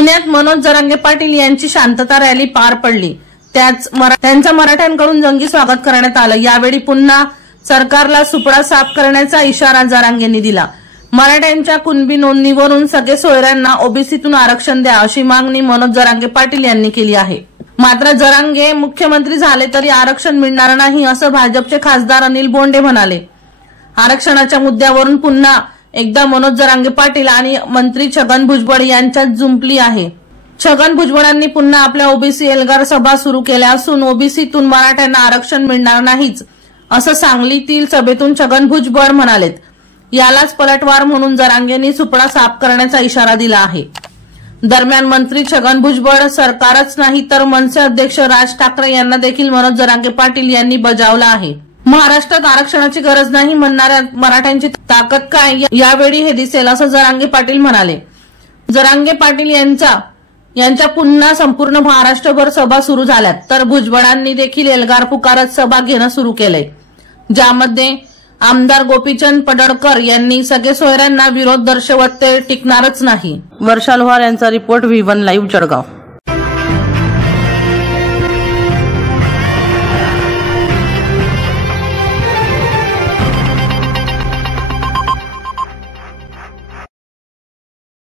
पुण्यात मनोज जरांगे पाटील यांची शांतता रॅली पार पडली। त्यांचं मराठ्यांकडून जंगी स्वागत करण्यात आलं। यावेळी पुन्हा सरकारला सुपडा साफ करण्याचा इशारा जरांगेंनी दिला। मराठ्यांच्या कुणबी नोंदणीवरून सगळे सोयऱ्यांना ओबीसीतून आरक्षण द्या अशी मागणी मनोज जरांगे पाटील यांनी केली आहे। मात्र जरांगे मुख्यमंत्री झाले तरी आरक्षण मिळणार नाही असं भाजपचे खासदार अनिल बोंडे म्हणाले। आरक्षणाच्या मुद्द्यावरून पुन्हा एकदा मनोज जरांगे पाटील आणि मंत्री छगन भुजबळ यांच्यात जुंपली आहे। छगन भुजबळांनी पुन्हा आपल्या ओबीसी एल्गार सभा सुरू केल्या असून ओबीसीतून मराठ्यांना आरक्षण मिळणार नाहीच असं सांगलीतील सभेतून छगन भुजबळ म्हणालेत। यालाच पलटवार म्हणून जरांगेंनी सुपडा साफ करण्याचा इशारा दिला आहे। दरम्यान मंत्री छगन भुजबळ सरकारच नाही तर मनसे अध्यक्ष राज ठाकरे यांना देखील मनोज जरांगे पाटील यांनी बजावला आहे। महाराष्ट्रात आरक्षणाची गरज नाही म्हणणाऱ्या मराठ्यांची ताकद काय यावेळी हे दिसेल असं जरांगे पाटील म्हणाले। जरांगे पाटील यांच्या पुन्हा संपूर्ण महाराष्ट्रभर सभा सुरू झाल्यात तर भुजबळांनी देखील एल्गार पुकारत सभा घेणं सुरू केलंय, ज्यामध्ये आमदार गोपीचंद पडळकर यांनी सगळे सोयऱ्यांना विरोध दर्शवत ते टिकणारच नाही। वर्षा लोहार यांचा रिपोर्ट V1 लाईव्ह जळगाव।